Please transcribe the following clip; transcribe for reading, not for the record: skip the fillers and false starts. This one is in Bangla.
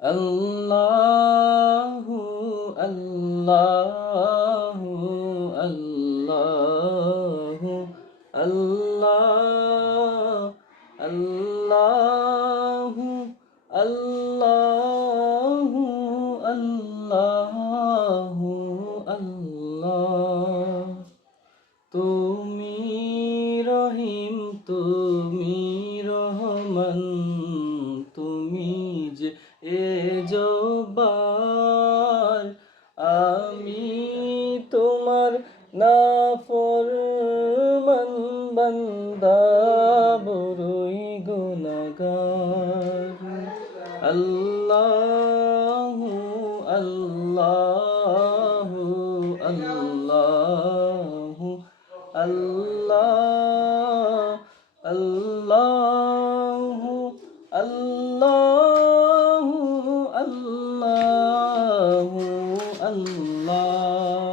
আল্লাহু আল্লাহু আল্লাহু আল্লাহ আল্লাহু আল্লাহু আল্লাহু আল্লাহ। তুমি রহিম তুমি রহমান, তুমি যে জব্বার, আমি তোমার নাফরমান বান্দা, বড়ই গুনাহগার। আল্লাহু আল্লাহু আল্লাহু আল্লাহ আল্লাহু আল্লাহু আল্লাহু আল্লাহ।